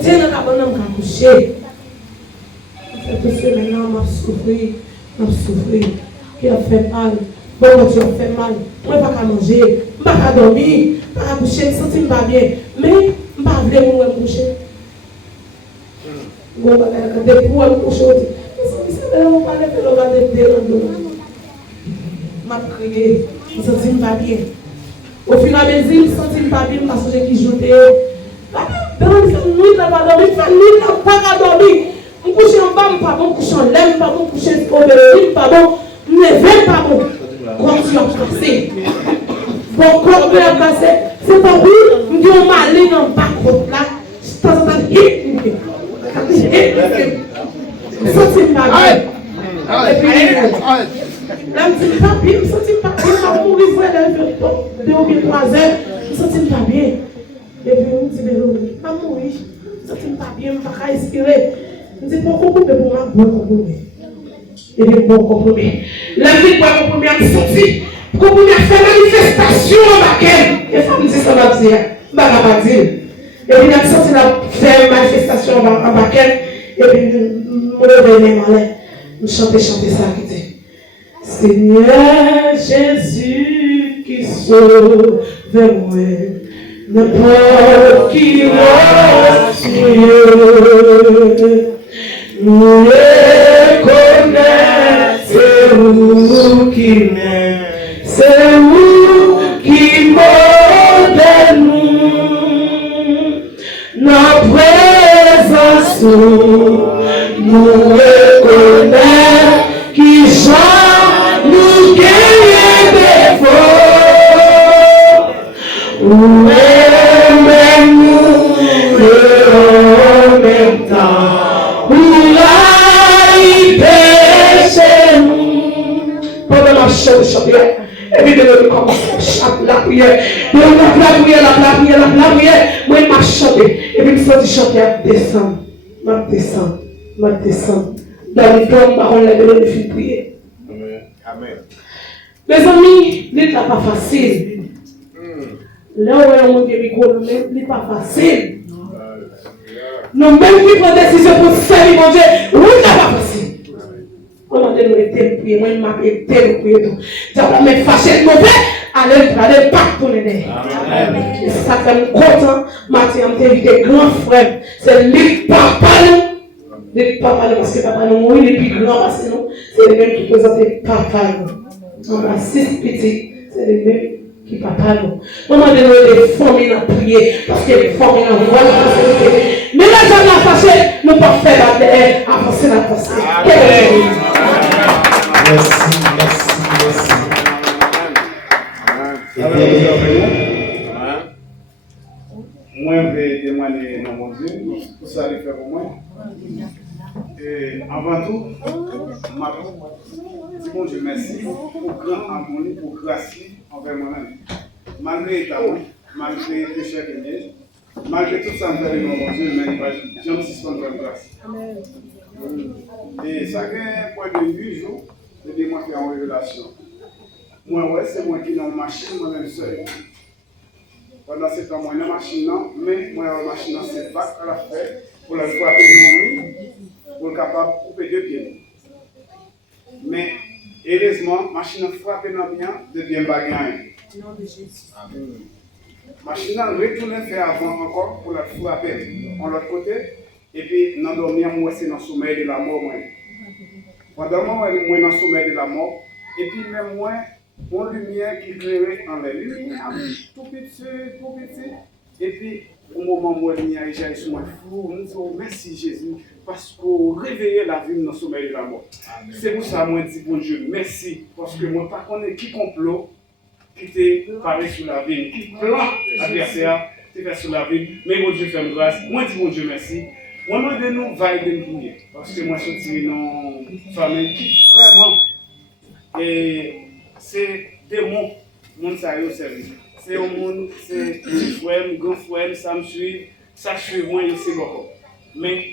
Tiens, dans la bonne homme qui a couché. Cette semaine, on m'a souffert, qui a fait mal. Bon, Dieu a fait mal. Moi, je ne peux pas manger, je ne peux pas dormir, je ne peux pas coucher, je ne me sens pas bien. Mais je ne peux pas me coucher. Bon, depuis pour me coucher, je ne peux pas aller faire le bas de je m'ai crié, je ne me sens pas bien. Au fur et à mesure, je ne me sens pas bien parce que j'ai joué. Je ne peux pas dormir, je ne peux pas dormir. Je couche en bas, je ne peux pas coucher en l'air, je ne peux pas coucher au bébé, je ne peux pas je ne vais pas bon. Quand tu as passé. Bon, quand tu as passé, c'est pas oui, je dis on m'a allé dans le bas là, je t'en train de hit. Je sens pas bien. Et puis, là, je me pas bien, je me sens pas bien, je vais mourir, 2 ou 3 heures, je me sens pas bien. Et puis, je me dis, mais je vais mourir, je me sens pas bien, je ne vais pas respirer. Je me dis, pourquoi vous pouvez pour moi, compromis? Et puis, bon compromis. La vie pour compromis à sortir. Compromis à faire manifestation en laquelle. Et ça me dit ça, va dire. Je ne vais pas dire. Et puis, il a sorti la faire manifestation en laquelle. Et puis, je me lève les mains. Je chanter ça qui dit Seigneur Jésus qui sauve moi. N'importe qui nous reconnaît, c'est vous qui m'aimez, c'est vous qui m'aidez nous, notre présence nous reconnaît, qui chante nous gagne des forts, nous aimons-nous et en même temps. Et puis de commencer la prière. La prière. Moi, je marche chanter. Et puis, je me chanter à descendre. Je descends. Dans le temps, on l'a donné de fin prier. Amen. Mes amis, ce n'est pas facile. Là où on est micro, ce n'est pas facile. Nous même qui prenons décision pour servir mon Dieu, oui, ce n'est pas facile. Comment nous était prier, moi je m'appelle tel prier. Ça me fâcher de mauvais, aller pas pour l'aider. Et ça fait me content, Mathieu m'a invité grand frère, c'est lui papa nous. Le papa nous parce que papa nous mourit le plus grand parce que nous, c'est le même qui présente papa nous. On a 6 petits, c'est le même qui papa nous. Comment donner les familles à prier parce que les familles en voient la possibilité. Mais là, j'en ai fâché, nous ne pouvons pas faire la terre, avancer la pensée. Merci. Moi, je vais demander dans mon Dieu, pour ça, le faire pour moi. Et avant tout, je dis bon Dieu merci pour grand amour, pour grâce envers moi-même. Malgré l'état, malgré le péché que j'ai, malgré tout ça, je vais dans mon Dieu, mais je me suis fait grâce. Et ça a un point de vue, je dis moi qui en révélation. Moi, ouais, c'est moi qui suis dans la machine, moi-même seul. Pendant ce temps, moi, dans la machine, mais moi, dans la machine, c'est pas à la faire pour la frapper de mon pour le capable de couper 2 pieds. Mais, heureusement, la machine frappe dans bien, devient bagarre. Non de Jésus. La machine retourne faire avant encore pour la frapper de l'autre côté. Et puis, dans dormir, moi, c'est dans le sommeil de la mort. Pendant moi, moi, dans le sommeil de la mort. Et puis, même moi, mon lumière qui éclairait en la lumière, tout petit. Et puis, au moment où la lumière est sur moi, nous disons merci Jésus, parce qu'on réveillait la vie dans le sommeil de la mort. C'est pour ça que moi, je dis bon Dieu, merci, parce que moi, par contre, qui complot, qui était paré sur la vie, qui plan adversaire, qui fait sur la vie, mais bon Dieu fait grâce. Moi, je dis bon Dieu, merci. Moi, je demande nous, va aider nous prier, parce que moi, je suis dans une famille qui vraiment, et c'est des mots, monde ça y service. C'est au monde, c'est petit frère, grand frère, ça me suit, ça suit moi, il sait beaucoup. Mais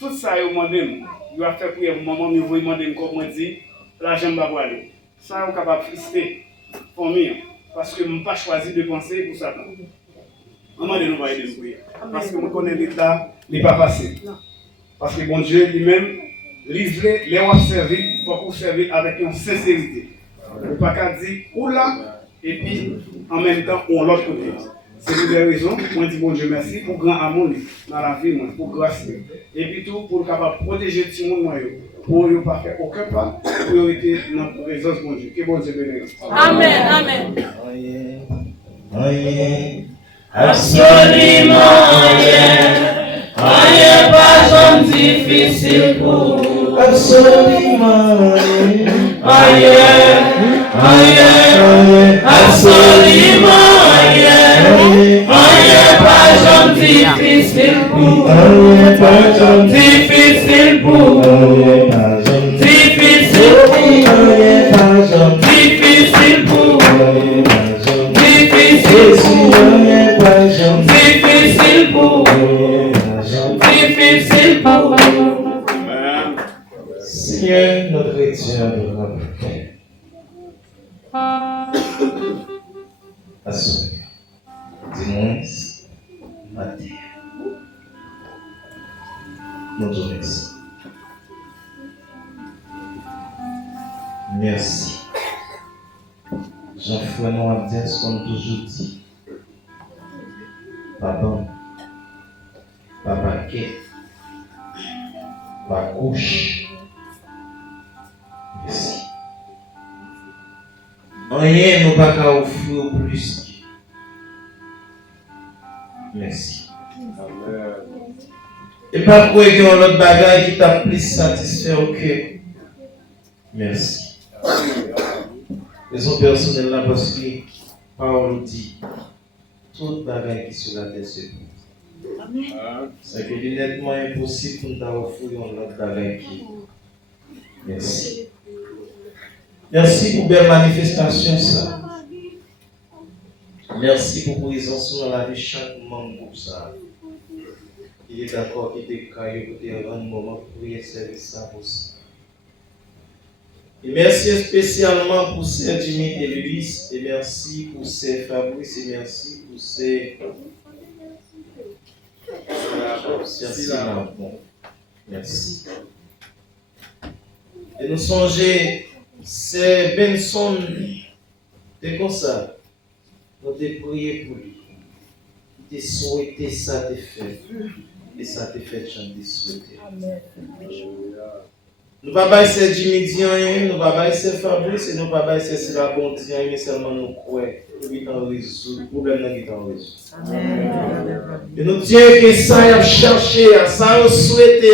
tout ça, il m'a demandé, il a fait prier pour maman, il m'a demandé comment dire, l'argent va aller. Ça, on est capable de frister pour moi, parce que je n'ai pas choisi de penser pour ça. On de nous va aider nous. Parce que nous connaissons l'État, il n'est pas facile. Parce que bon Dieu lui-même, livré, les rois servir, il faut qu'on servir avec une sincérité. Ne pas qu'à dire ou là, et puis en même temps, on l'autre côté. C'est une des raisons, moi je dis bon Dieu merci pour grand amour dans la vie, pour grâce. Et puis tout, pour capable protéger tout le monde, pour ne pas faire aucun pas, pour être dans la présence de bon Dieu. Que bon Dieu bénisse. Amen, amen. Absolument rien pas jamais difficile pour nous. Absolument rien, absolument rien pas jamais difficile pour nous. Difficile pour nous. Difficile pour nous. Difficile pour nous. Difficile pour nous. Difficile pour nous. Difficile pour nous. Seigneur, notre Dieu, nous rappelons. Assure. Dis-moi, ma terre. Nous te remercions. Merci. Jean-François Noirdiès, comme toujours dit, papa, papa quai, papa couche. Merci. Rien nous pas qu'à offrir plus. Merci. Et pas quoi qu'il y a un autre bagage qui t'a plus satisfait au cœur. Merci. Raison personnelle là parce que Paul dit tout bagage qui sur la terre se pose. C'est que il est nettement impossible pour nous offrir un autre bagage qui. Merci. Merci pour belle manifestation ça. Merci pour présence dans la vie de chaque membre pour ça. Il est d'accord qu'il était caillou pour un moment pour prier service ça pour ça. Et merci spécialement pour Sœur Jimmy et Louis, et merci pour Sœur Fabrice, et merci pour Sœur Merci. Et nous songeons, c'est Benson, c'est comme ça. Nous avons prié pour lui. Nous avons souhaité ça te fait. Et ça te fait chanter souhaiter. Nous ne pouvons pas essayer de Jimmy Dian, nous ne pouvons pas essayer de Fabrice, et nous ne pouvons pas essayer de la bonne Dian, mais seulement nous croyons le problème qui est en résoudre. Et nous disons que ça y a cherché, ça y a souhaité,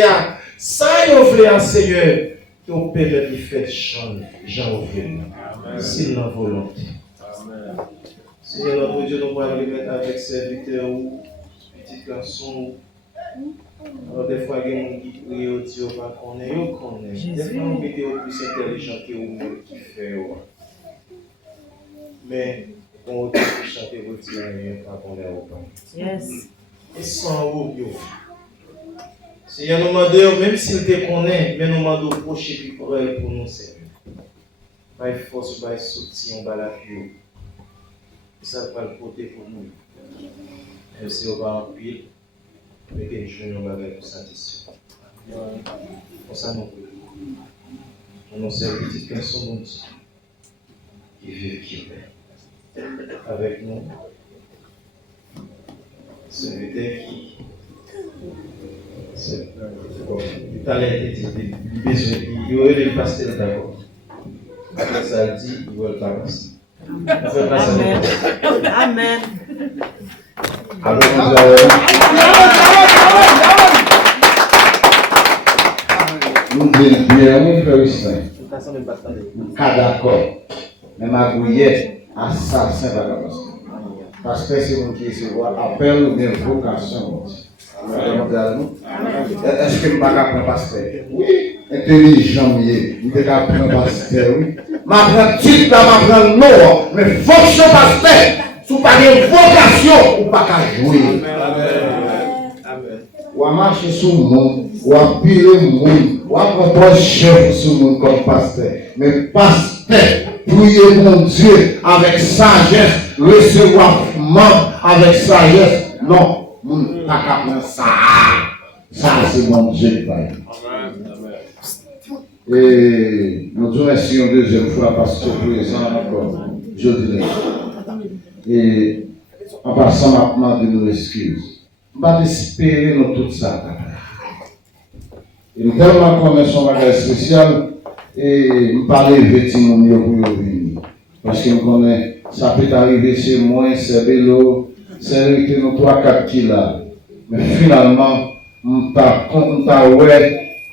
ça y a offert à Seigneur, que vous permettez de faire changer, j'en offre. C'est la volonté. Seigneur notre Dieu, nous allons le mettre avec serviteur ou petit garçon. Alors, des fois, il y a des gens qui prient au Dieu, qu'on est. Des fois, on met plus intelligent que vous qui fait. Mais, on peut chanter au Dieu, pas qu'on est au pas. Yes. Et sans vous, Seigneur, nous demandons, même s'il te connaît, mais nous demandons proche et pour nous, Seigneur. Pas de force, pas de soutien, pas la vie. Ça va le porter pour nous. Et si on va en pile, mais que je ne vais pas satisfaire. Pour ça, nous on sait une petite personne qui vit qui est avec nous. C'est le qui. C'est le talent du besoin. Il y aurait le pasteur d'accord. Après ça, il dit, il va le balancer. Amen. Amen. Nous disons bien, nous faisons ça. Cas d'accord. Mais ma bouillette, assassin vagabond. Parce que c'est vous qui recevoir appel ou bien vocation. Est-ce que je ne peux pas prendre pasteur? Oui. Intelligent, il ne peut pas prendre pasteur, oui. Ma prendre titre, ma prendre nom, mais fonction pasteur. Si vous n'avez pas de vocation, vous ne pouvez pas jouer. Ou à marcher sur le monde, ou à piler le monde, ou à prendre chef sur le monde comme pasteur. Mais pasteur, priez mon Dieu avec sagesse, recevoir membre avec sagesse. Non, moun pas qu'à prendre ça. Ça, c'est mon Dieu. Et nous vous remercions une deuxième fois parce que vous êtes encore. Je dirais. Et en passant maintenant de nos excuses. On va espérer nous tout ça. Et nous tellement connaissons un bagage spécial et nous parlons effectivement pour venir. Parce que nous connaissons, ça peut arriver chez moi, c'est vélo, c'est arrêté nous 3-4 kilos. Mais finalement, nous avons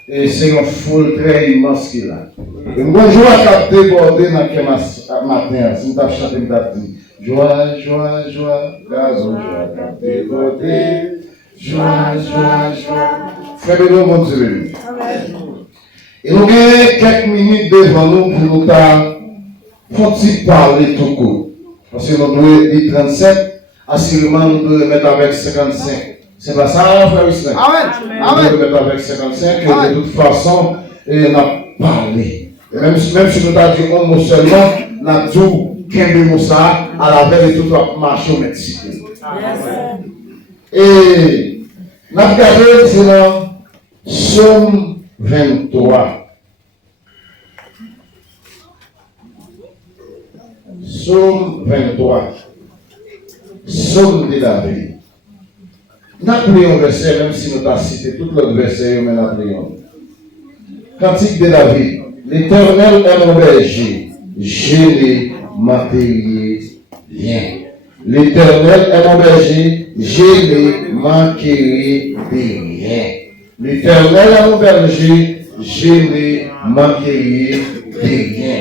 et c'est une foule très immense qu'il a. Et bonjour à cap débordé dans le matin, si nous avons chanté, nous avons dit joie, joie, joie, gazon, joie, cap débordé, joie, joie, joie. Frère de l'homme, mon Dieu. Et nous avons quelques minutes devant nous pour nous parler tout court. Parce que nous devons dire 37, assurément nous devons mettre avec 55. C'est pas ça, frère Ismaël. Amen. Amen. Nous devons mettre avec 55, et de toute façon, on a parlé. Et même si nous avons dit un mot seulement, nous avons dit qu'un mot ça, à la veille de tout va marcher au Mexique. Et nous avons regardé dans Psaume 23. Psaume 23. Psaume de David. Nous prions un verset, même si nous avons cité tout l'autre verset, mais nous prions. Cantique de David. L'Éternel est mon berger, je ne manquerai rien. L'Éternel est mon berger, je ne manquerai de rien. L'Éternel est mon berger, je ne manquerai de rien.